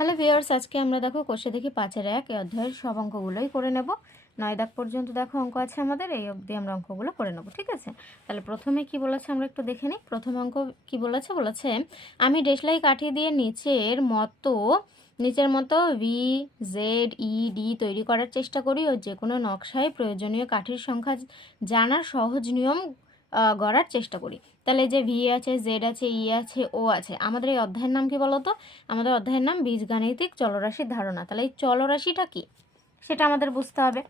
Hello viewers আজকে আমরা দেখো কোষে দেখি পাঁচের এক অধ্যায়ের সব অঙ্কগুলোই করে নেব। নয় দাগ পর্যন্ত দেখো অঙ্ক আছে আমাদের, এই অবধি আমরা অঙ্কগুলো করে নেব, ঠিক আছে? তাহলে প্রথমে কি বলেছে আমরা একটু দেখে নিই। প্রথম অঙ্ক কি বলেছে? বলেছে, আমি ডেসলাই কাঠি দিয়ে নিচের মতো নিচের মতো ভি জেড ই ডি তৈরি করার চেষ্টা করি ও যে কোনো নকশায় প্রয়োজনীয় কাঠির সংখ্যা জানার সহজ নিয়ম গড়ার চেষ্টা করি। তাহলে যে ভি আছে জেড আছে ই আছে ও আছে, আমাদের এই অধ্যায়ের নাম কি বলতো? আমাদের অধ্যায়ের নাম বীজগাণিতিক চলরাশির ধারণা। তাহলে এই চলরাশিটা কি? সেটা আমাদের বুঝতে হবে।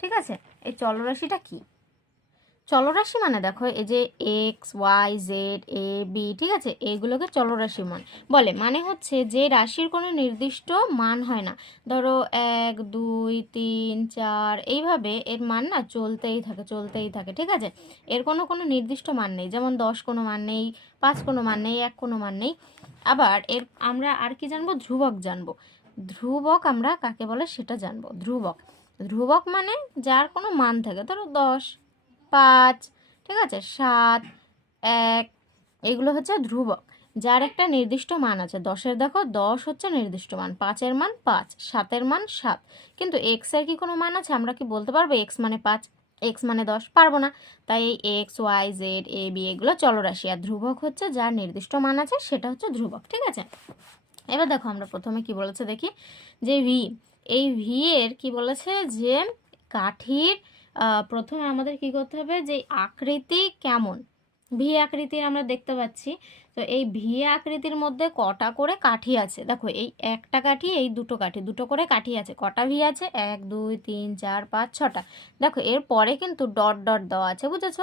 ঠিক আছে? এই চলরাশিটা কি? চলরাশি মানে দেখো, এই যে X Y Z A B ঠিক আছে? এইগুলোকে চলরাশি মান বলে। মানে হচ্ছে যে রাশির কোনো নির্দিষ্ট মান হয় না। ধরো এক, দুই, তিন, চার, এইভাবে এর মান না চলতেই থাকে চলতেই থাকে, ঠিক আছে? এর কোনো কোনো নির্দিষ্ট মান নেই। যেমন দশ কোনো মান নেই, পাঁচ কোনো মান নেই, এক কোনো মান নেই। আবার এর, আমরা আর কি জানব? ধ্রুবক জানব। ধ্রুবক আমরা কাকে বলে? সেটা জানব। ধ্রুবক। ধ্রুবক মানে যার কোনো মান থাকে। ধরো দশ পাঁচ, ঠিক আছে? সাত, এক, এগুলো হচ্ছে ধ্রুবক, যার একটা নির্দিষ্ট মান আছে। দশের দেখো, দশ হচ্ছে নির্দিষ্ট মান, পাঁচের মান পাঁচ, সাতের মান সাত। কিন্তু এক্সের কি কোনো মান আছে? আমরা কি বলতে পারব এক্স মানে পাঁচ? এক্স মানে দশ? পারব না। তাই এই X Y Z A B এগুলো চলরাশি। আর ধ্রুবক হচ্ছে যার নির্দিষ্ট মান আছে, সেটা হচ্ছে ধ্রুবক, ঠিক আছে? এবার দেখো আমরা প্রথমে কি বলেছে দেখি? যে ভি এই ভি এর কি বলেছে যে কাঠির প্রথমে আমাদের কি করতে হবে যে আকৃতি কেমন? ভি আকৃতির আমরা দেখতে পাচ্ছি। তো এই ভি আকৃতির মধ্যে কটা করে কাঠি আছে? দেখো, এই একটা কাঠি, এই দুটো কাঠি, দুটো করে কাঠি আছে। কটা ভি আছে? এক, দুই, তিন, চার, পাঁচ, ছটা। দেখো, এর পরে কিন্তু ডট ডট দেওয়া আছে, বুঝেছ?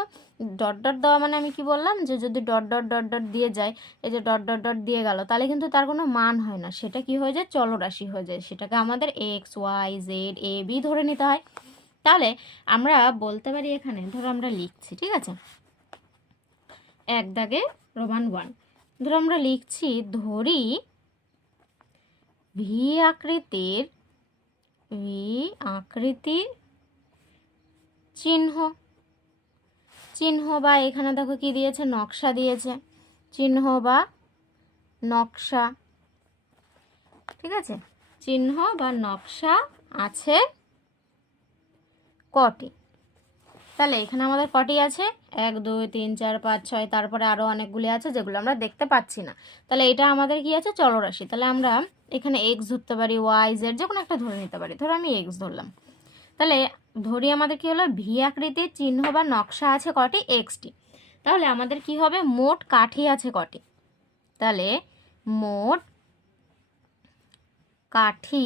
ডট ডট দেওয়া মানে আমি কি বললাম? যে যদি ডট ডট ডট ডট দিয়ে যায়, এই যে ডট ডট ডট দিয়ে গেল, তাহলে কিন্তু তার কোনো মান হয় না। সেটা কি হয়ে যায়? চলরাশি হয়ে যায়। সেটাকে আমাদের X, Y, Z, A, B ধরে নিতে হয়। তাহলে আমরা বলতে পারি এখানে, ধরো আমরা লিখছি, ঠিক আছে? এক দাগে রোমান ওয়ান। ধরো আমরা লিখছি, ধরি ভি আকৃতির ভি আকৃতির চিহ্ন। চিহ্ন বা এখানে দেখো কি দিয়েছে? নকশা দিয়েছে। চিহ্ন বা নকশা। ঠিক আছে? চিহ্ন বা নকশা আছে কটি? তাহলে এখানে আমাদের কটি আছে? এক, দুই, তিন, চার, পাঁচ, ছয়, তারপরে আরও অনেকগুলি আছে যেগুলো আমরা দেখতে পাচ্ছি না। তাহলে এটা আমাদের কি আছে? চলরাশি। তাহলে আমরা এখানে এক্স ধরতে পারি ওয়াই জেড যে কোনো একটা ধরে নিতে পারি। ধরো আমি এক্স ধরলাম। তাহলে ধরি আমাদের কি হলো? ভি আকৃতির চিহ্ন বা নকশা আছে কটি? এক্সটি তাহলে আমাদের কি হবে? মোট কাঠি আছে কটি? তাহলে মোট কাঠি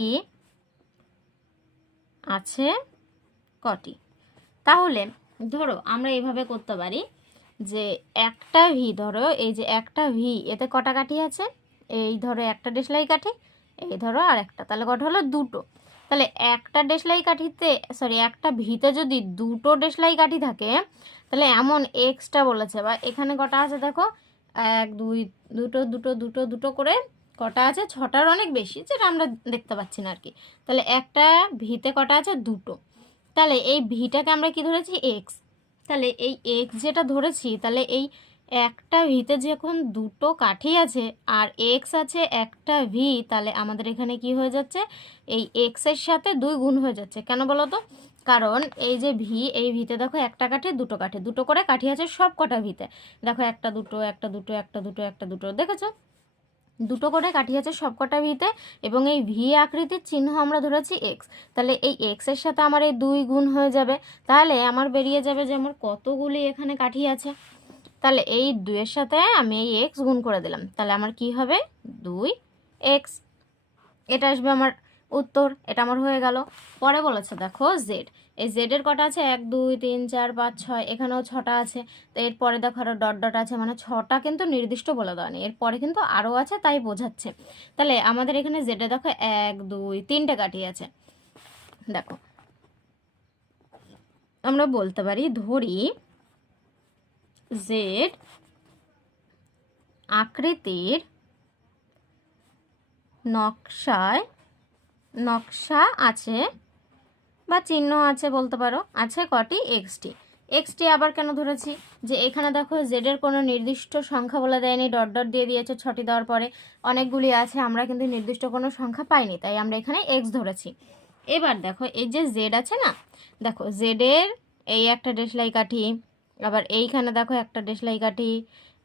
আছে কটি? তাহলে ধরো আমরা এভাবে করতে পারি যে একটা ভি ধরো এই যে একটা ভি এতে কটা কাঠি আছে? এই ধরো একটা ডেসলাই কাঠি, এই ধরো আর একটা তাহলে কটা হলো? দুটো। তাহলে একটা ডেসলাই কাঠিতে সরি একটা ভিতে যদি দুটো ডেসলাই কাঠি থাকে, তাহলে এমন এক্সটা বলেছে। বা এখানে কটা আছে দেখো? এক, দুই, দুটো দুটো দুটো দুটো করে কটা আছে? ছটার অনেক বেশি, যেটা আমরা দেখতে পাচ্ছি না আর কি। তাহলে একটা ভিতে কটা আছে? দুটো। তাহলে এই ভিটাকে আমরা কি ধরেছি? এক্স তাহলে এই এক্স যেটা ধরেছি, তাহলে এই একটা ভিতে যখন দুটো কাঠি আছে আর এক্স আছে একটা ভি তাহলে আমাদের এখানে কি হয়ে যাচ্ছে? এই এক্সের সাথে দুই গুণ হয়ে যাচ্ছে। কেন বলো তো? কারণ এই যে ভি এই ভিতে দেখো একটা কাঠি, দুটো কাঠে। দুটো করে কাঠি আছে সব কটা ভিতে দেখো একটা দুটো একটা দুটো একটা দুটো একটা দুটো। দেখেছ? দুটো করে কাঠি আছে সব কটা ভিতে এবং এই ভি আকৃতির চিহ্ন আমরা ধরেছি এক্স তাহলে এই এক্সের সাথে আমার এই দুই গুণ হয়ে যাবে। তাহলে আমার বেরিয়ে যাবে যে আমার কতগুলি এখানে কাঠি আছে তাহলে এই দুইয়ের সাথে আমি এই এক্স গুণ করে দিলাম। তাহলে আমার কি হবে? দুই এক্স এটা আসবে আমার উত্তর। এটা আমার হয়ে গেল। পরে বলেছে, দেখো জেড এই জেডের কটা আছে? এক, দুই, তিন, চার, পাঁচ, ছয়, এখানেও ছটা আছে। তো এরপরে দেখো আরও ডট ডট আছে। মানে ছটা কিন্তু নির্দিষ্ট বলে দেওয়া নেই। এরপরে কিন্তু আরও আছে, তাই বোঝাচ্ছে। তাহলে আমাদের এখানে জেডে দেখো এক, দুই, তিনটে কাঠি আছে। দেখো। আমরা বলতে পারি, ধরি জেড আকৃতির নকশায়, নকশা আছে বা চিহ্ন আছে বলতে পারো, আছে কটি এক্সটি। এক্সটি আবার কেন ধরেছি? যে এখানে দেখো জেডের কোনো নির্দিষ্ট সংখ্যা বলে দেয়নি, ডট ডট দিয়ে দিয়েছে, ছটি দেওয়ার পরে অনেকগুলি আছে, আমরা কিন্তু নির্দিষ্ট কোনো সংখ্যা পাইনি, তাই আমরা এখানে এক্স ধরেছি। এবার দেখো, এই যে জেড আছে না? দেখো জেডের এই একটা ডেসলাই কাঠি, আবার এইখানে দেখো একটা ডেসলাই কাঠি,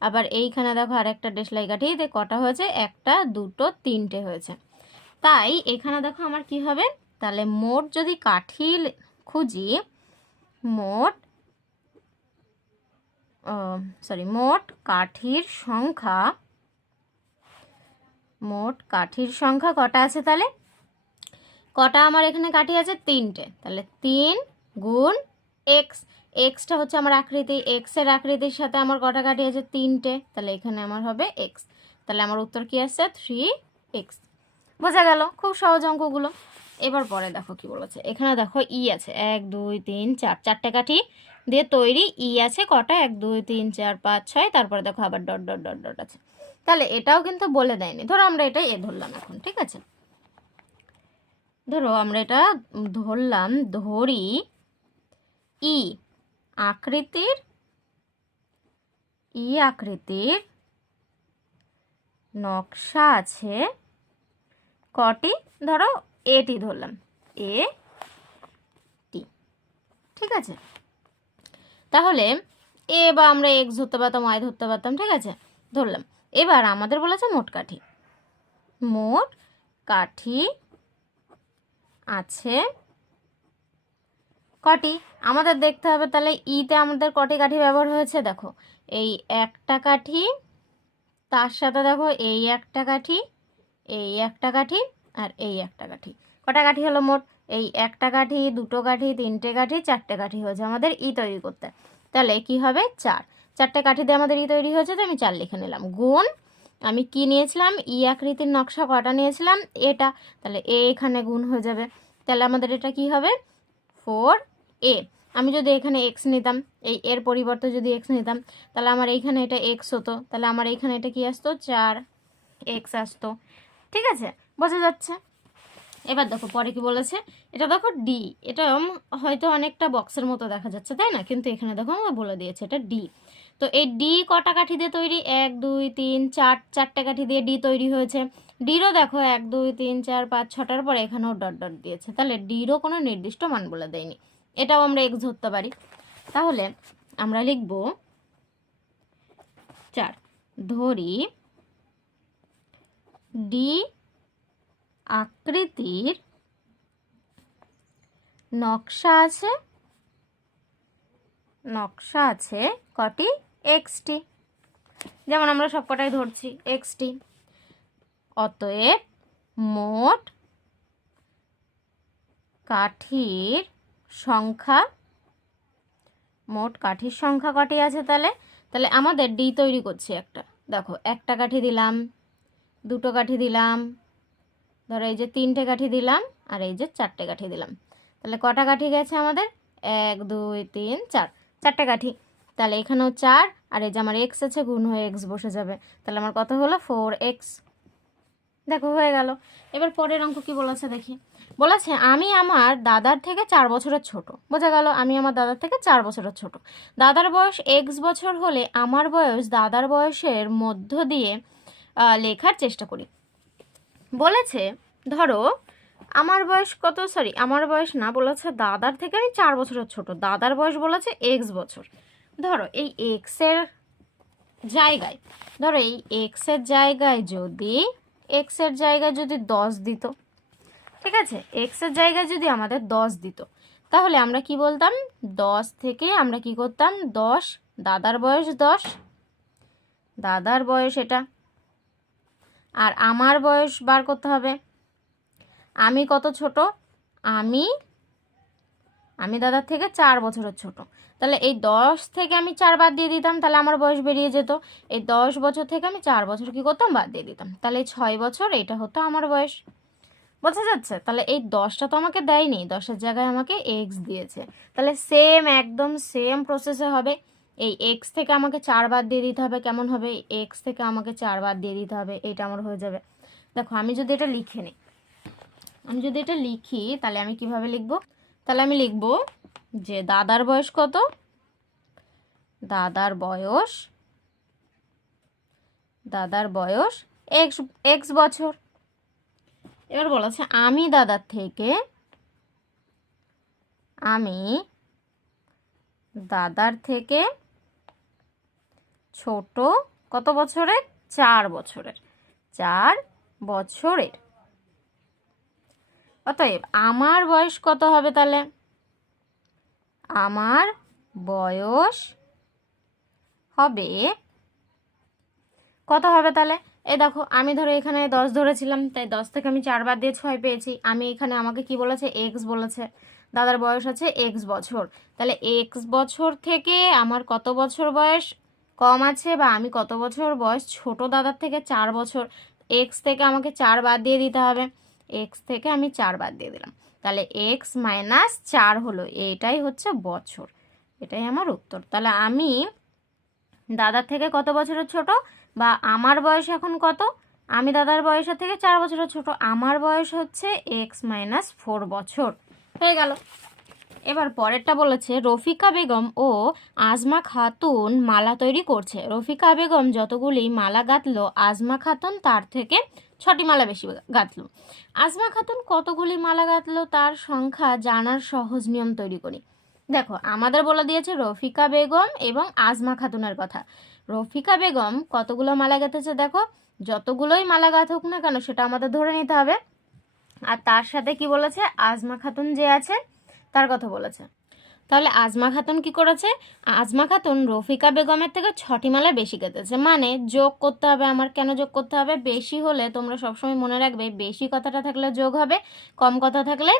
আবার এইখানে দেখো আর একটা ডেসলাই কাঠি কটা হয়েছে? একটা, দুটো, তিনটে হয়েছে। তাই এখানে দেখো আমার কি হবে? তাহলে মোট যদি কাঠি খুঁজি, মোট সরি মোট কাঠির সংখ্যা, মোট কাঠির সংখ্যা কটা আছে তাহলে? কটা আমার এখানে কাঠি আছে? তিনটে। তাহলে তিন গুণ এক্স এক্সটা হচ্ছে আমার আকৃতি। এক্সের আকৃতির সাথে আমার কটা কাঠি আছে? তিনটে। তাহলে এখানে আমার হবে এক্স তাহলে আমার উত্তর কি আসছে থ্রি এক্স বোঝা গেল? খুব সহজ অঙ্কগুলো। এবার পরে দেখো কি বলেছে এখানে দেখো ই আছে, এক, দুই, তিন, চার, চারটে কাঠি দিয়ে তৈরি ই আছে কটা, এক, দুই, তিন, চার, পাঁচ, ছয়, তারপরে দেখো আবার ডট ডট ডট ডট আছে। তাহলে এটাও কিন্তু বলে দেয়নি। ধরো আমরা এটা এ ধরলাম এখন, ঠিক আছে? ধরো আমরা এটা ধরলাম, ধরি ই, আকৃতির ই আকৃতির নকশা আছে কটি? ধরো এটি ধরলাম। এ, টি। ঠিক আছে? তাহলে এ বা আমরা এক্স ধরতে পারতাম ওয়াই ধরতে পারতাম, ঠিক আছে? ধরলাম। এবার আমাদের বলেছে মোট কাঠি। মোট কাঠি আছে কটি? আমাদের দেখতে হবে তাহলে ইতে আমাদের কটি কাঠি ব্যবহার হয়েছে, দেখো। এই একটা কাঠি, তার সাথে দেখো এই একটা কাঠি, এই একটা কাঠি আর এই একটা কাঠি কটা কাঠি হলো মোট? এই একটা কাঠি দুটো কাঠি তিনটে কাঠি চারটে কাঠি হয়েছে আমাদের ই তৈরি করতে। তাহলে কি হবে? চার। চারটে কাঠি দিয়ে আমাদের ই তৈরি হয়েছে তো আমি চার লিখে নিলাম। গুণ, আমি কি নিয়েছিলাম? ই আকৃতির নকশা কটা নিয়েছিলাম? এটা। তাহলে এ এখানে গুণ হয়ে যাবে। তাহলে আমাদের এটা কি হবে? Four A. আমি যদি এখানে এক্স নিতাম, এই এর পরিবর্তে যদি এক্স নিতাম, তাহলে আমার এইখানে এটা এক্স হতো। তাহলে আমার এইখানে এটা কি আসতো? চার এক্স আসতো। ঠিক আছে? বোঝা যাচ্ছে। এবার দেখো, পরে কি বলেছে? এটা দেখো ডি এটা হয়তো অনেকটা বক্সের মতো দেখা যাচ্ছে, তাই না? কিন্তু এখানে দেখো আমরা বলে দিয়েছে, এটা ডি তো এই ডি কটা কাঠি দিয়ে তৈরি? এক, দুই, তিন, চার, চারটে কাঠি দিয়ে ডি তৈরি হয়েছে। ডিরও দেখো, এক, দুই, তিন, চার, পাঁচ, ছটার পরে এখানেও ডট ডট দিয়েছে। তাহলে ডিরও কোনো নির্দিষ্ট মান বলে দেয়নি। এটাও আমরা এক্স ধরতে পারি। তাহলে আমরা লিখব চার। ধরি ডি আকৃতির নকশা আছে। নকশা আছে কটি? এক্সটি। যেমন আমরা সব কটাই ধরছি, এক্সটি। অতএব মোট কাঠির সংখ্যা, মোট কাঠির সংখ্যা কটি আছে তাহলে? তাহলে আমাদের ডি তৈরি করছি একটা। দেখো, একটা কাঠি দিলাম, দুটো কাঠি দিলাম ধরো এই যে তিনটে কাঠি দিলাম আর এই যে চারটে কাঠি দিলাম। তাহলে কটা কাঠি গেছে আমাদের? এক, দুই, তিন, চার। চারটে কাঠি। তাহলে এখানেও চার আর এই যে আমার এক্স আছে, গুণ হয়ে এক্স বসে যাবে। তাহলে আমার কত হলো? ফোর এক্স দেখো, হয়ে গেল। এবার পরের অঙ্ক কি বলেছে দেখি। বলেছে, আমি আমার দাদার থেকে চার বছরের ছোট। বোঝা গেল, আমি আমার দাদার থেকে চার বছরের ছোট। দাদার বয়স এক্স বছর হলে আমার বয়স দাদার বয়সের মধ্য দিয়ে লেখার চেষ্টা করি। বলেছে, ধরো, আমার বয়স কত? সরি আমার বয়স না বলেছে, দাদার থেকে আমি চার বছরের ছোট। দাদার বয়স বলেছে এক্স বছর। ধরো, এই এক্সের জায়গায়, ধরো, এই এক্সের জায়গায় যদি এক্সের জায়গায় যদি দশ দিত, ঠিক আছে? এক্সের জায়গায় যদি আমাদের দশ দিত, তাহলে আমরা কি বলতাম? দশ থেকে আমরা কি করতাম? দশ, দাদার বয়স দশ। দাদার বয়স এটা। আর আমার বয়স বার করতে হবে। আমি কত ছোট? আমি আমি দাদার থেকে চার বছরের ছোট। তাহলে এই দশ থেকে আমি চার বাদ দিয়ে দিতাম, তাহলে আমার বয়স বেরিয়ে যেত। এই দশ বছর থেকে আমি চার বছর কি করতাম? বাদ দিয়ে দিতাম। তাহলে এই ছয় বছর এটা হতো আমার বয়স। বোঝা যাচ্ছে? তাহলে এই দশটা তো আমাকে দেয়নি। দশের জায়গায় আমাকে এক্স দিয়েছে। তাহলে সেম একদম সেম প্রসেসে হবে। এই এক্স থেকে আমাকে চার বাদ দিয়ে দিতে হবে, কেমন হবে? এক্স থেকে আমাকে চার বাদ দিয়ে দিতে হবে, এটা আমার হয়ে যাবে। দেখো, আমি যদি এটা লিখে নিই, আমি যদি এটা লিখি, তাহলে আমি কীভাবে লিখব? তাহলে আমি লিখব যে দাদার বয়স কত? দাদার বয়স দাদার বয়স এক্স এক্স বছর। এবার বলেছে আমি দাদার থেকে, আমি দাদার থেকে ছোট কত বছরের? চার বছরের। চার বছরের। অতএব আমার বয়স কত হবে তাহলে? আমার বয়স হবে কত হবে তাহলে? এই দেখো, আমি ধরো এখানে দশ ধরেছিলাম, তাই দশ থেকে আমি চারবার দিয়ে ছয় পেয়েছি। আমি এখানে আমাকে কি বলেছে? এক্স বলেছে। দাদার বয়স আছে এক্স বছর। তাহলে এক্স বছর থেকে আমার কত বছর বয়স? কম আছে বা আমি কত বছর বয়স? ছোট দাদার থেকে চার বছর। এক্স থেকে আমাকে চার বাদ দিয়ে দিতে হবে। এক্স থেকে আমি চার বাদ দিয়ে দিলাম। তাহলে এক্স মাইনাস চার হলো। এটাই হচ্ছে বছর। এটাই আমার উত্তর। তাহলে আমি দাদার থেকে কত বছরের ছোট বা আমার বয়স এখন কত? আমি দাদার বয়সের থেকে চার বছরের ছোট। আমার বয়স হচ্ছে এক্স মাইনাস ফোর বছর। হয়ে গেল। এবার পরেরটা বলেছে, রফিকা বেগম ও আজমা খাতুন মালা তৈরি করছে। রফিকা বেগম যতগুলি মালা গাঁথলো, আজমা খাতুন তার থেকে ছটি মালা বেশি গাঁথলো। আজমা খাতুন কতগুলি মালা গাঁথলো তার সংখ্যা জানার সহজ নিয়ম তৈরি করি। দেখো, আমাদের বলে দিয়েছে রফিকা বেগম এবং আজমা খাতুনের কথা। রফিকা বেগম কতগুলো মালা গেঁথেছে দেখো, যতগুলোই মালা গাঁথুক না কেন সেটা আমাদের ধরে নিতে হবে। আর তার সাথে কি বলেছে, আজমা খাতুন যে আছে তার কথা বলেছে। তাহলে আজমা খাতুন কি করেছে? আজমা খাতুন রফিকা বেগমের থেকে ছটি মালা বেশি কেটেছে। মানে যোগ করতে হবে, আমার কেন যোগ করতে হবে? বেশি হলে তোমরা সবসময় মনে রাখবে, বেশি কথাটা থাকলে যোগ হবে, কম কথা থাকলে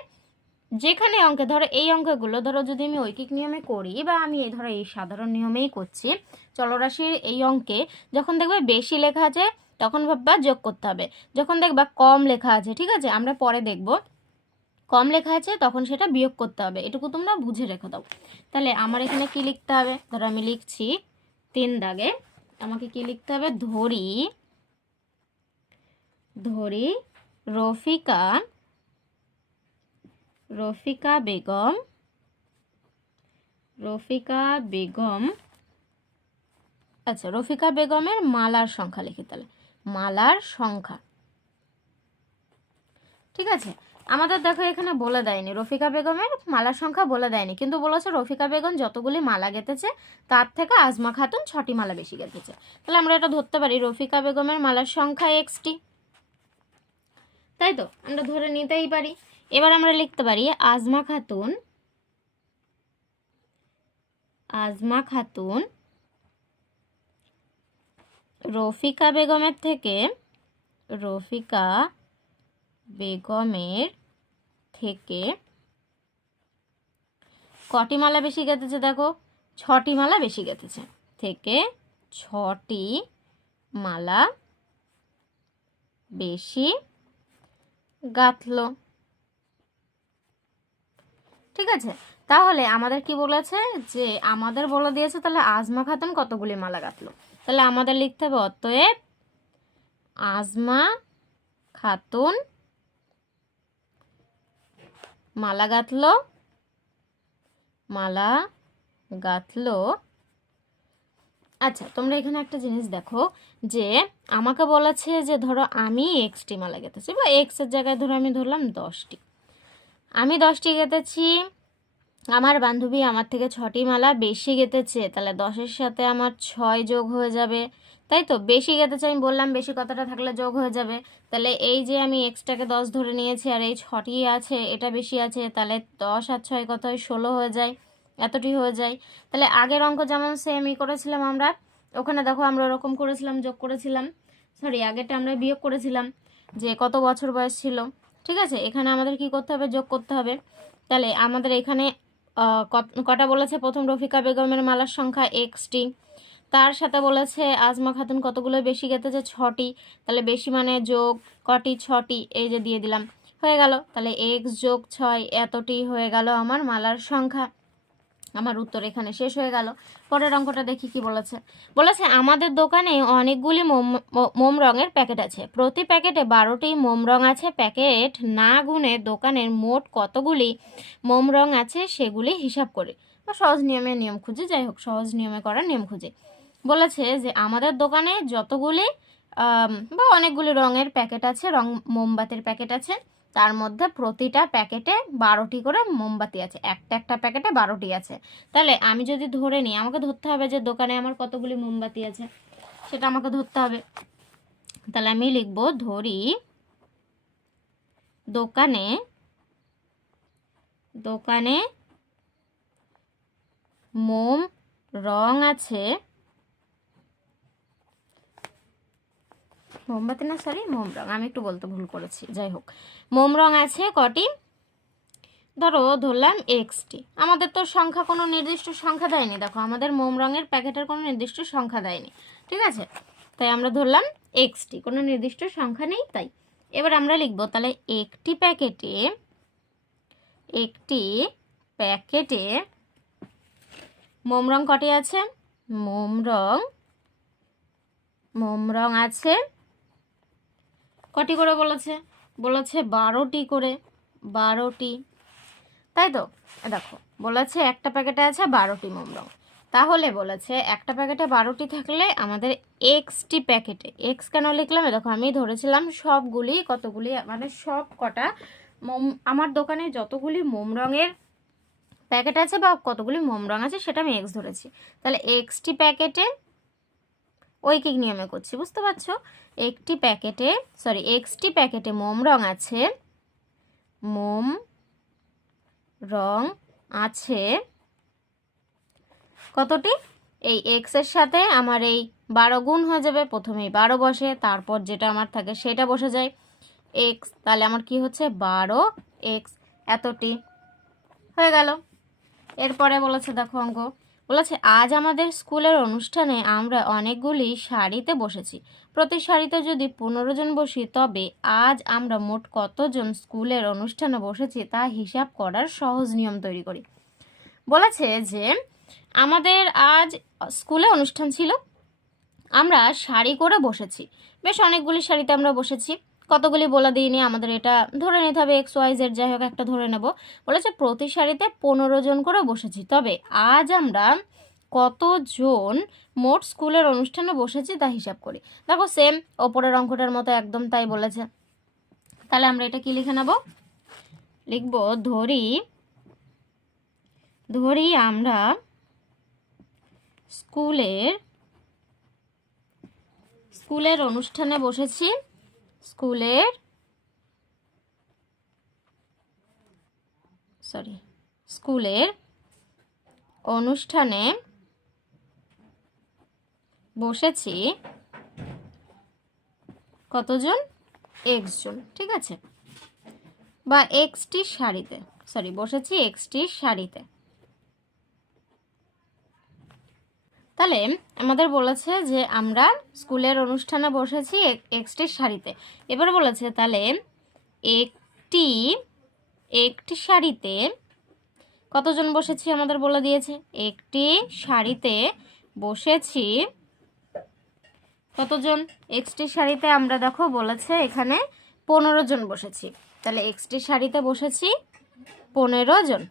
যেখানে অঙ্কে, ধরো এই অঙ্কগুলো, ধরো যদি আমি ঐকিক নিয়মে করি বা আমি এই, ধরো এই সাধারণ নিয়মেই করছি, চলরাশির এই অঙ্কে যখন দেখবে বেশি লেখা আছে, তখন ভাববা যোগ করতে হবে। যখন দেখবা কম লেখা আছে, ঠিক আছে? আমরা পরে দেখব। কম লেখা আছে, তখন সেটা বিয়োগ করতে হবে। এটুকু তোমরা বুঝে রেখে দাও। তাহলে আমার এখানে কি লিখতে হবে? ধরো আমি লিখছি তিন দাগে। আমাকে কি লিখতে হবে? ধরি ধরি রফিকা রফিকা বেগম রফিকা বেগম। আচ্ছা রফিকা বেগমের মালার সংখ্যা লিখি তাহলে। মালার সংখ্যা। ঠিক আছে? আমাদের দেখো এখানে বলে দেয়নি। রফিকা বেগমের মালার সংখ্যা বলে দেয়নি। কিন্তু বলেছে রফিকা বেগম যতগুলি মালা গেঁথেছে, তার থেকে আজমা খাতুন ছটি মালা বেশি গেঁথেছে। তাহলে আমরা এটা ধরতে পারি, রফিকা বেগমের মালার সংখ্যা এক্সটি। তাই তো? আমরা ধরে নিতেই পারি। এবার আমরা লিখতে পারি, আজমা খাতুন আজমা খাতুন রফিকা বেগমের থেকে রফিকা বেগমের থেকে কটি মালা বেশি গেঁথেছে দেখো? ছটি মালা বেশি গেঁথেছে। থেকে ছটি মালা বেশি গাঁথল। ঠিক আছে? তাহলে আমাদের কি বলেছে? যে আমাদের বলে দিয়েছে, তাহলে আজমা খাতুন কতগুলি মালা গাঁথলো? তাহলে আমাদের লিখতে হবে, অতএব আজমা খাতুন মালা গাঁথল মালা গাঁথল। আচ্ছা তোমরা এখানে একটা জিনিস দেখো যে আমাকে বলেছে যে ধরো আমি এক্সটি মালা গেঁথেছি বা এক্সের জায়গায় ধরো আমি ধরলাম দশটি। আমি দশটি গেঁথেছি আমার বান্ধবী আমার থেকে ছটি মালা বেশি গেঁথেছে, তাহলে দশের সাথে আমার ছয় যোগ হয়ে যাবে। তাই তো? বেশি গেঁথেছে, আমি বললাম বেশি কথাটা থাকলে যোগ হয়ে যাবে। তাহলে এই যে আমি এক্সট্রাকে দশ ধরে নিয়েছি আর এই ছটি আছে, এটা বেশি আছে, তাহলে দশ আর ছয় কত হয়? ষোলো হয়ে যায়, এতটি হয়ে যায়। তাহলে আগের অঙ্ক যেমন সেমই করেছিলাম আমরা, ওখানে দেখো আমরা ওরকম করেছিলাম, যোগ করেছিলাম। সরি আগেরটা আমরা বিয়োগ করেছিলাম, যে কত বছর বয়স ছিল। ঠিক আছে? এখানে আমাদের কি করতে হবে? যোগ করতে হবে। তাহলে আমাদের এখানে কটা বলেছে? প্রথম রফিকা বেগমের মালার সংখ্যা এক্সটি। তার সাথে বলেছে, আজমা খাতুন কতগুলো বেশি গেতেছে ছটি। তাহলে বেশি মানে যোগ কটি? ছটি। এই যে দিয়ে দিলাম। হয়ে গেল। তাহলে এক্স যোগ ছয়, এতটি হয়ে গেল আমার মালার সংখ্যা। আমার উত্তর এখানে শেষ হয়ে গেল। পরের অঙ্কটা দেখি কি বলেছে। বলেছে, আমাদের দোকানে অনেকগুলি মোম মোম রঙের প্যাকেট আছে। প্রতি প্যাকেটে বারোটি মোম রং আছে। প্যাকেট না গুনে দোকানের মোট কতগুলি মোম রং আছে সেগুলি হিসাব করে। বা সহজ নিয়মে নিয়ম খুঁজে, যাই হোক, সহজ নিয়মে করার নিয়ম খুঁজে। বলেছে যে, আমাদের দোকানে যতগুলি বা অনেকগুলি রঙের প্যাকেট আছে, রং, মোমবাতির প্যাকেট আছে তার মধ্যে প্রতিটা প্যাকেটে বারোটি করে মোমবাতি আছে। একটা একটা প্যাকেটে বারোটি আছে। তাহলে আমি যদি ধরে নিই, আমাকে ধরতে হবে যে দোকানে আমার কতগুলি মোমবাতি আছে? সেটা আমাকে ধরতে হবে। তাহলে আমি লিখব, ধরি, দোকানে দোকানে মোম রং আছে। মোমবাতি না সরি মোম রং। আমি একটু বলতে ভুল করেছি, যাই হোক। মোম রং আছে কটি? ধরো, ধরলাম এক্সটি। আমাদের তো সংখ্যা কোনো নির্দিষ্ট সংখ্যা দেয়নি। দেখো, আমাদের মোম রঙের প্যাকেটের কোনো নির্দিষ্ট সংখ্যা দেয়নি। ঠিক আছে? তাই আমরা ধরলাম এক্সটি। কোনো নির্দিষ্ট সংখ্যা নেই, তাই। এবার আমরা লিখব, তাহলে একটি প্যাকেটে একটি প্যাকেটে মোম রং কটি আছে? মোম রং মোম রং আছে কটি করে বলেছে? বলেছে বারোটি করে, বারোটি। তাই তো? দেখো, বলেছে একটা প্যাকেটে আছে বারোটি মোম রং তাহলে বলেছে একটা প্যাকেটে বারোটি থাকলে আমাদের এক্সটি প্যাকেটে, এক্স কেন লিখলাম? দেখো, আমি ধরেছিলাম সবগুলি, কতগুলি মানে সব কটা মোম, আমার দোকানে যতগুলি মোম রঙের প্যাকেট আছে বা কতগুলি মোম রং আছে, সেটা আমি এক্স ধরেছি। তাহলে এক্সটি প্যাকেটে ঐকিক নিয়মে করছি, বুঝতে পারছ? একটি প্যাকেটে সরি এক্সটি প্যাকেটে মোম রং আছে। মোম রং আছে কতটি? এই এক্সের সাথে আমার এই বারো গুণ হয়ে যাবে, প্রথমেই বারো বসে, তারপর যেটা আমার থাকে সেটা বসে যায়। এক্স তাহলে আমার কি হচ্ছে? বারো এক্স এতটি। হয়ে গেল। এরপরে বলেছে দেখো অঙ্ক। বলেছে, আজ আমাদের স্কুলের অনুষ্ঠানে আমরা অনেকগুলি শাড়িতে বসেছি। প্রতি শাড়িতে যদি পনেরো জন বসি, তবে আজ আমরা মোট কতজন স্কুলের অনুষ্ঠানে বসেছি তা হিসাব করার সহজ নিয়ম তৈরি করি। বলেছে যে, আমাদের আজ স্কুলে অনুষ্ঠান ছিল। আমরা শাড়ি করে বসেছি। বেশ অনেকগুলি শাড়িতে আমরা বসেছি। কতগুলি বলে দিইনি আমাদের এটা ধরে নিতে হবে এক্স ওয়াই জেড যাই হোক, একটা ধরে নেব। বলেছে প্রতি সারিতে পনেরো জন করে বসেছি। তবে আজ আমরা কতজন মোট স্কুলের অনুষ্ঠানে বসেছি তা হিসাব করি। দেখো সেম ওপরের অঙ্কটার মতো একদম তাই বলেছে। তাহলে আমরা এটা কি লিখে নেব? লিখব, ধরি ধরি আমরা স্কুলের স্কুলের অনুষ্ঠানে বসেছি। স্কুলের সরি, স্কুলের অনুষ্ঠানে বসেছি কতজন? এক্স জন ঠিক আছে? বা এক্সটি শাড়িতে, সরি, বসেছি এক্সটি শাড়িতে। তাহলে আমাদের বলেছে যে আমরা স্কুলের অনুষ্ঠানে বসেছি এক্সটি শাড়িতে। এবার বলেছে তাহলে একটি একটি শাড়িতে কতজন বসেছি আমাদের বলে দিয়েছে? একটি শাড়িতে বসেছি কতজন? এক্সটি শাড়িতে আমরা দেখো বলেছে এখানে পনেরো জন বসেছি। তাহলে এক্সটি শাড়িতে বসেছি পনেরো জন।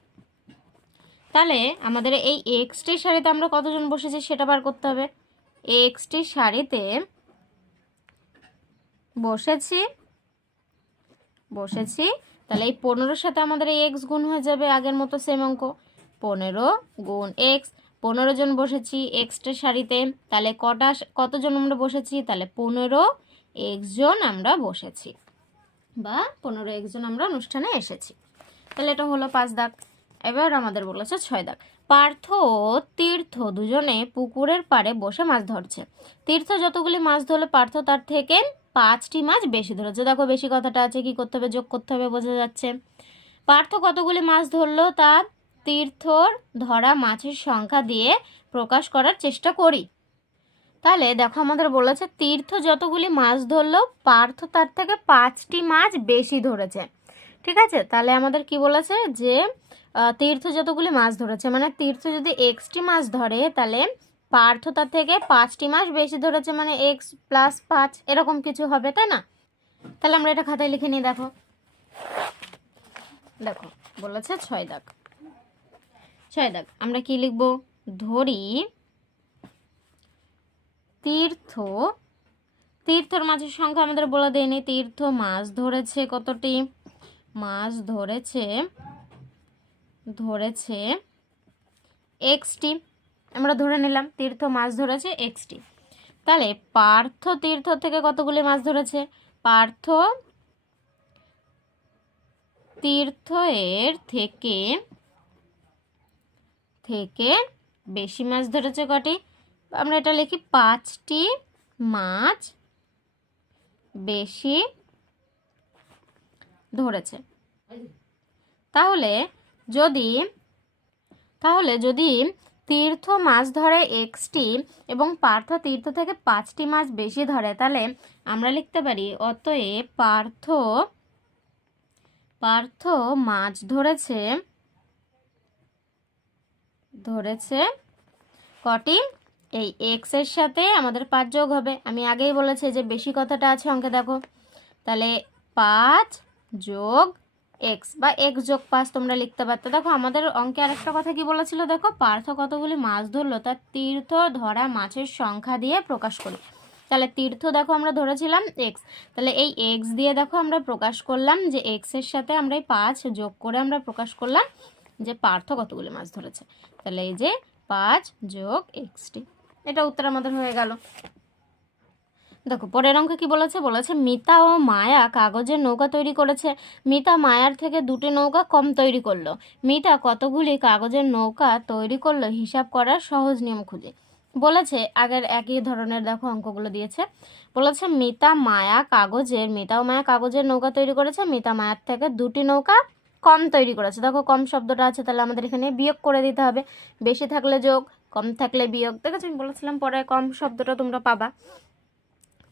তাহলে আমাদের এই এক্সটি শাড়িতে আমরা কতজন বসেছি সেটা বার করতে হবে। এক্সটি শাড়িতে বসেছি বসেছি, তাহলে এই পনেরোর সাথে আমাদের এই এক্স গুণ হয়ে যাবে আগের মতো সেম অঙ্ক। পনেরো গুণ এক্স পনেরো জন বসেছি এক্সটা শাড়িতে তাহলে কটা কতজন আমরা বসেছি? তাহলে পনেরো এক্স জন আমরা বসেছি বা পনেরো একজন আমরা অনুষ্ঠানে এসেছি। তাহলে এটা হলো পাঁচ দাগ। এবার আমাদের বলেছে ছয় দাগ। পার্থ ও তীর্থ দুজনে পুকুরের পাড়ে বসে মাছ ধরছে। তীর্থ যতগুলি মাছ ধরলে, পার্থ তার থেকে পাঁচটি মাছ বেশি ধরেছে। দেখো, বেশি কথাটা আছে, কি করতে হবে, যোগ করতে হবে, বোঝা যাচ্ছে। পার্থ কতগুলি মাছ ধরলো, তা তীর্থর ধরা মাছের সংখ্যা দিয়ে প্রকাশ করার চেষ্টা করি। তাহলে দেখো, আমাদের বলেছে তীর্থ যতগুলি মাছ ধরলো, পার্থ তার থেকে পাঁচটি মাছ বেশি ধরেছে। ঠিক আছে? তাহলে আমাদের কি বলেছে যে তীর্থ যতগুলি মাছ ধরেছে মানে তীর্থ যদি এক্সটি মাছ ধরে, তাহলে পার্থ তার থেকে পাঁচটি মাছ বেশি ধরেছে মানে এক্স প্লাস পাঁচ এরকম কিছু হবে, তাই না? তাহলে আমরা এটা খাতায় লিখে নিই দেখো। দেখো, বলেছে ছয় দাগ। ছয় দাগ, আমরা কি লিখব? ধরি তীর্থ, তীর্থর মাছের সংখ্যা আমাদের বলে দেয়নি। তীর্থ মাছ ধরেছে কতটি? মাছ ধরেছে ধরেছে এক্সটি। আমরা ধরে নিলাম তীর্থ মাছ ধরেছে এক্সটি। তাহলে পার্থ তীর্থ থেকে কতগুলি মাছ ধরেছে? পার্থ তীর্থ এর থেকে থেকে বেশি মাছ ধরেছে কটি? আমরা এটা লিখি পাঁচটি মাছ বেশি ধরেছে। তাহলে যদি, তাহলে যদি তীর্থ মাছ ধরে এক্সটি এবং পার্থ তীর্থ থেকে পাঁচটি মাছ বেশি ধরে, তাহলে আমরা লিখতে পারি, অতএব পার্থ পার্থ মাছ ধরেছে ধরেছে কটি? এই এক্সের সাথে আমাদের পাঁচ যোগ হবে। আমি আগেই বলেছি যে বেশি কথাটা আছে অঙ্কে দেখো। তাহলে পাঁচ যোগ এক্স বা এক্স যোগ পাঁচ তোমরা লিখতে পারতো। দেখো, আমাদের অঙ্কে আরেকটা কথা কি বলেছিল? দেখো, পার্থ কতগুলি মাছ ধরলো? তার তীর্থ ধরা মাছের সংখ্যা দিয়ে প্রকাশ করি তাহলে তীর্থ দেখো, আমরা ধরেছিলাম এক্স তাহলে এই এক্স দিয়ে দেখো, আমরা প্রকাশ করলাম যে এক্সের সাথে আমরা এই পাঁচ যোগ করে আমরা প্রকাশ করলাম যে পার্থ কতগুলি মাছ ধরেছে। তাহলে এই যে পাঁচ যোগ এক্সটি এটা উত্তর আমাদের হয়ে গেল। দেখো, পরের অঙ্কে কি বলেছে? বলেছে, মিতা ও মায়া কাগজের নৌকা তৈরি করেছে। মিতা মায়ার থেকে দুটি নৌকা কম তৈরি করল। মিতা কতগুলি কাগজের নৌকা তৈরি করল হিসাব করার সহজ নিয়ম খুঁজে। বলেছে, আগের একই ধরনের দেখো অঙ্কগুলো দিয়েছে। বলেছে, মিতা মায়া কাগজের মিতা ও মায়া কাগজের নৌকা তৈরি করেছে। মিতা মায়ার থেকে দুটি নৌকা কম তৈরি করেছে। দেখো, কম শব্দটা আছে, তাহলে আমাদের এখানে বিয়োগ করে দিতে হবে। বেশি থাকলে যোগ, কম থাকলে বিয়োগ। দেখেছ, আমি বলেছিলাম পরে কম শব্দটা তোমরা পাবা।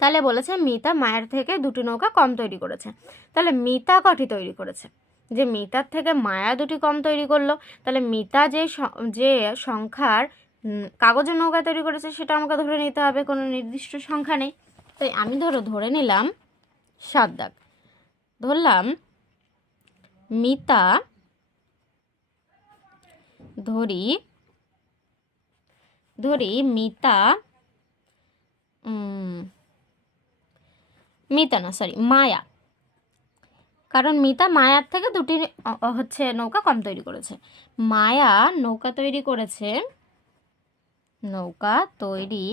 তাহলে বলেছে মিতা মায়ের থেকে দুটি নৌকা কম তৈরি করেছে। তাহলে মিতা কটি তৈরি করেছে? যে মিতার থেকে মায়া দুটি কম তৈরি করল, তাহলে মিতা যে যে সংখ্যার কাগজের নৌকা তৈরি করেছে সেটা আমাকে ধরে নিতে হবে, কোনো নির্দিষ্ট সংখ্যা নেই। তাই আমি ধরো, ধরে নিলাম সাত দাগ। ধরলাম মিতা, ধরি ধরি মিতা মিতা না সরি মায়া। কারণ মিতা মায়ার থেকে দুটি হচ্ছে নৌকা কম তৈরি করেছে। মায়া নৌকা তৈরি করেছে, নৌকা তৈরি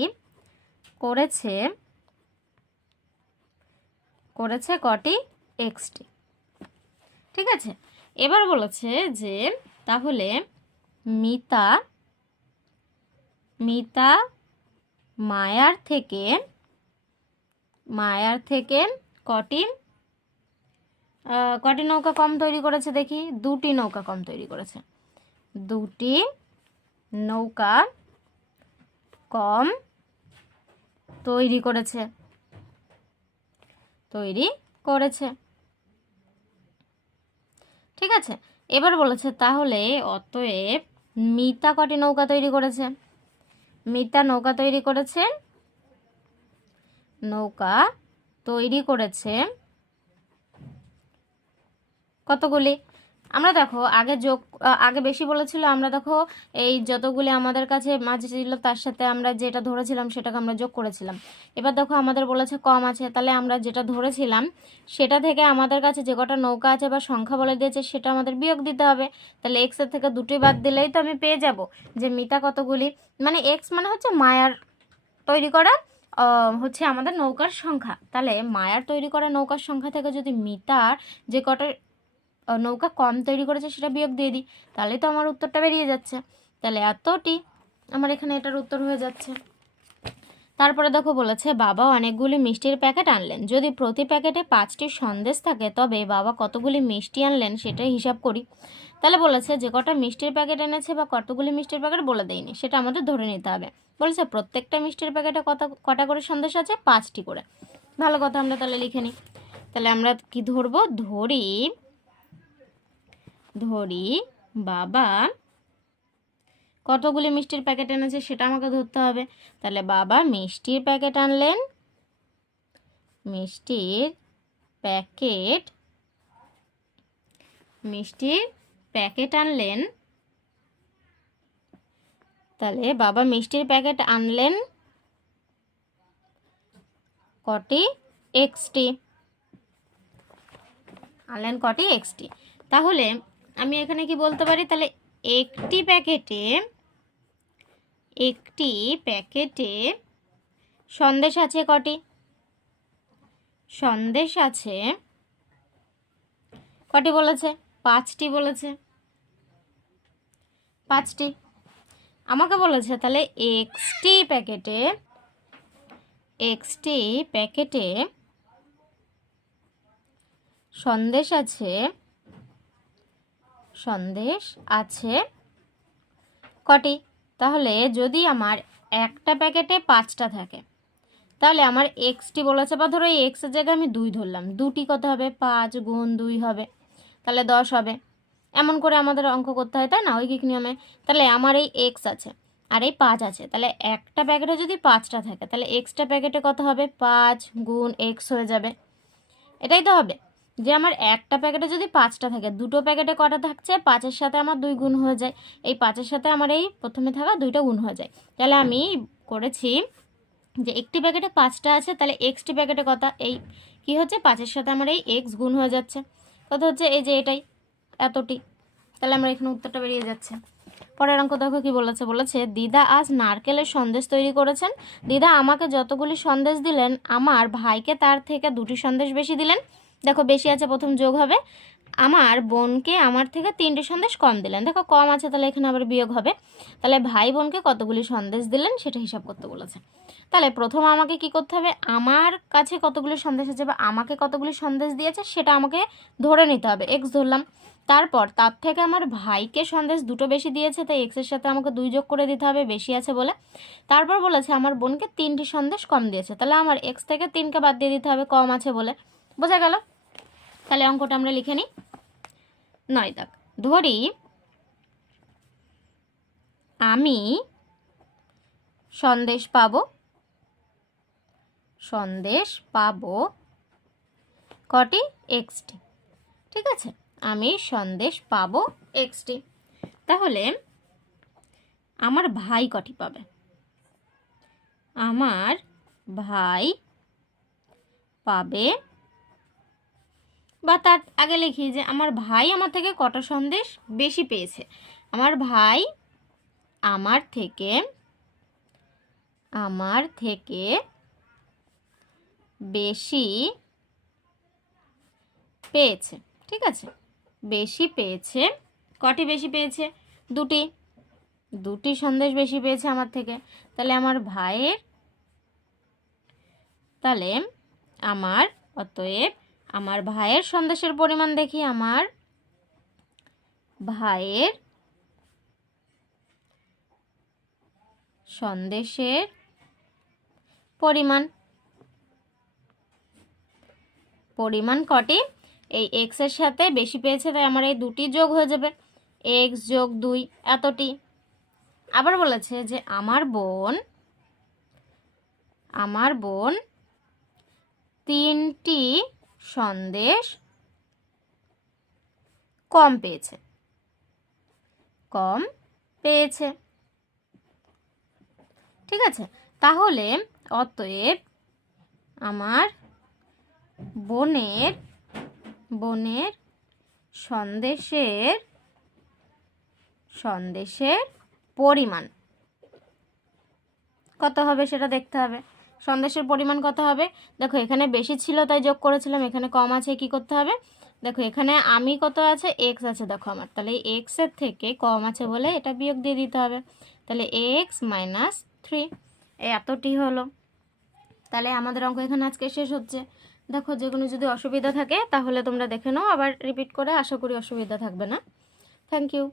করেছে করেছে কটি? এক্সটি। ঠিক আছে? এবার বলেছে যে, তাহলে মিতা মিতা মায়ার থেকে মায়ার থেকে কটি কটি নৌকা কম তৈরি করেছে দেখি, দুটি নৌকা কম তৈরি করেছে। দুটি নৌকা কম তৈরি করেছে। তৈরি করেছে। ঠিক আছে, এবার বলেছে, তাহলে অতএব মিতা কটি নৌকা তৈরি করেছে? মিতা নৌকা তৈরি করেছে নৌকা তৈরি করেছে। কতগুলি? আমরা দেখো, আগে যোগ, আগে বেশি বলেছিল, আমরা দেখো, এই যতগুলি আমাদের কাছে মাঝে ছিল, তার সাথে আমরা যেটা ধরেছিলাম, সেটাকে আমরা যোগ করেছিলাম। এবার দেখো, আমাদের বলেছে কম আছে, তাহলে আমরা যেটা ধরেছিলাম, সেটা থেকে আমাদের কাছে যে কটা নৌকা আছে বা সংখ্যা বলে দিয়েছে, সেটা আমাদের বিয়োগ দিতে হবে। তাহলে এক্সের থেকে দুটি বাদ দিলেই তো আমি পেয়ে যাব যে মিতা কতগুলি? মানে এক্স মানে হচ্ছে মায়ার তৈরি করা হচ্ছে আমাদের নৌকার সংখ্যা। তাহলে মায়ার তৈরি করা নৌকার সংখ্যা থেকে যদি মিতার যে কটা নৌকা কম তৈরি করেছে সেটা বিয়োগ দিয়ে দিই, তাহলে তো আমার উত্তরটা বেরিয়ে যাচ্ছে। তাহলে এতটি আমার এখানে এটার উত্তর হয়ে যাচ্ছে। তারপরে দেখো বলেছে, বাবা অনেকগুলি মিষ্টির প্যাকেট আনলেন। যদি প্রতি প্যাকেটে পাঁচটি সন্দেশ থাকে, তবে বাবা কতগুলি মিষ্টি আনলেন সেটাই হিসাব করি। তাহলে বলেছে যে কটা মিষ্টির প্যাকেট এনেছে বা কতগুলি মিষ্টির প্যাকেট বলে দেয়নি, সেটা আমাদের ধরে নিতে হবে। বলেছে প্রত্যেকটা মিষ্টির প্যাকেটে কত, কটা করে সন্দেশ আছে? পাঁচটি করে। ভালো কথা, আমরা তাহলে লিখে নিই। তাহলে আমরা কি ধরবো? ধরি ধরি, বাবা, কতগুলি মিষ্টির প্যাকেট এনেছে সেটা আমাকে ধরতে হবে। তাহলে বাবা, মিষ্টির প্যাকেট আনলেন। মিষ্টির প্যাকেট, মিষ্টির প্যাকেট আনলেন। তাহলে বাবা মিষ্টির প্যাকেট আনলেন। কটি? এক্সটি। আনলেন কটি? এক্সটি। তাহলে আমি এখানে কি বলতে পারি? তাহলে একটি প্যাকেটে একটি প্যাকেটে সন্দেশ আছে কটি? সন্দেশ আছে, কটি বলেছে? পাঁচটি বলেছে। পাঁচটি। আমাকে বলেছে তাহলে এক্সটি প্যাকেটে এক্সটি প্যাকেটে সন্দেশ আছে সন্দেশ আছে কটি? তাহলে যদি আমার একটা প্যাকেটে পাঁচটা থাকে, তাহলে আমার এক্সটি বলেছে বা ধরো এক্সের জায়গায় আমি দুই ধরলাম। দুটি কত হবে? পাঁচ গুণ দুই হবে। তাহলে দশ হবে। এমন করে আমাদের অঙ্ক করতে হয়, তাই না? ঐকিক নিয়মে। তাহলে আমার এই এক্স আছে, আর এই পাঁচ আছে। তাহলে একটা প্যাকেটে যদি পাঁচটা থাকে, তাহলে এক্সট্রা প্যাকেটে কত হবে? পাঁচ গুণ এক্স হয়ে যাবে। এটাই তো হবে। যে আমার একটা প্যাকেটে যদি পাঁচটা থাকে, দুটো প্যাকেটে কটা থাকছে? পাঁচের সাথে আমার দুই গুণ হয়ে যায়। এই পাঁচের সাথে আমার এই প্রথমে থাকা দুইটা গুণ হয়ে যায়। তাহলে আমি করেছি যে একটি প্যাকেটে পাঁচটা আছে, তাহলে এক্সটি প্যাকেটে কথা এই কি হচ্ছে? পাঁচের সাথে আমার এই এক্স গুণ হয়ে যাচ্ছে। কত হচ্ছে এই যে এটাই। এতটি। তাহলে আমার এখানে উত্তরটা বেরিয়ে যাচ্ছে। পরের অঙ্ক দেখো কি বলেছে? বলেছে, দিদা আজ নারকেলের সন্দেশ তৈরি করেছেন। দিদা আমাকে যতগুলি সন্দেশ দিলেন, আমার ভাইকে তার থেকে দুটি সন্দেশ বেশি দিলেন। দেখো, বেশি আছে, প্রথম যোগ হবে। আমার বোনকে আমার থেকে তিনটে সন্দেশ কম দিলেন। দেখো, কম আছে, তাহলে এখানে আবার বিয়োগ হবে। তাহলে ভাই বোনকে কতগুলি সন্দেশ দিলেন, সেটা হিসাব করতে বলেছে। তাহলে প্রথম আমাকে কি করতে হবে? আমার কাছে কতগুলি সন্দেশ আছে বা আমাকে কতগুলি সন্দেশ দিয়েছে, সেটা আমাকে ধরে নিতে হবে। এক্স ধরলাম। তারপর তার থেকে আমার ভাইকে সন্দেশ দুটো বেশি দিয়েছে, তাই এক্সের সাথে আমাকে দুই যোগ করে দিতে হবে, বেশি আছে বলে। তারপর বলেছে, আমার বোনকে তিনটি সন্দেশ কম দিয়েছে, তাহলে আমার এক্স থেকে তিনকে বাদ দিয়ে দিতে হবে, কম আছে বলে। বোঝা গেল? তাহলে অঙ্কটা আমরা লিখে নিই। নয় দাগ ধরি আমি সন্দেশ পাবো সন্দেশ পাবো কটি? এক্সটি ঠিক আছে? আমি সন্দেশ পাবো এক্সটি তাহলে আমার ভাই কটি পাবে? আমার ভাই পাবে বা তার আগে লিখি যে আমার ভাই আমার থেকে কটা সন্দেশ বেশি পেয়েছে? আমার ভাই আমার থেকে আমার থেকে বেশি পেয়েছে। ঠিক আছে? বেশি পেয়েছে। কটি বেশি পেয়েছে? দুটি। দুটি সন্দেশ বেশি পেয়েছে আমার থেকে। তাহলে আমার ভাইয়ের, তাহলে আমার, অতএব আমার ভাইয়ের সন্দেশের পরিমাণ দেখি। আমার ভাইয়ের সন্দেশের পরিমাণ পরিমাণ কটি? এই এক্সের সাথে বেশি পেয়েছে, তাই আমার এই দুটি যোগ হয়ে যাবে। এক্স যোগ দুই এতটি। আবার বলেছে যে আমার বোন আমার বোন তিনটি সন্দেশ কম পেয়েছে। কম পেয়েছে। ঠিক আছে? তাহলে অতএব আমার বোনের বোনের সন্দেশের সন্দেশের পরিমাণ। কত হবে সেটা দেখতে হবে। সন্দেশের পরিমাণ কত হবে? দেখো, এখানে বেশি ছিল, তাই যোগ করেছিলাম। এখানে কম আছে, কি করতে হবে? দেখো, এখানে আমি কত আছে? এক্স আছে, দেখো আমার। তাহলে এক্সের থেকে কম আছে বলে এটা বিয়োগ দিয়ে দিতে হবে। তাহলে এক্স মাইনাস থ্রি এতটি হলো। তাহলে আমাদের অঙ্ক এখানে আজকে শেষ হচ্ছে। দেখো, যে কোনো যদি অসুবিধা থাকে, তাহলে তোমরা দেখে নাও, আবার রিপিট করে আশা করি অসুবিধা থাকবে না। Thank you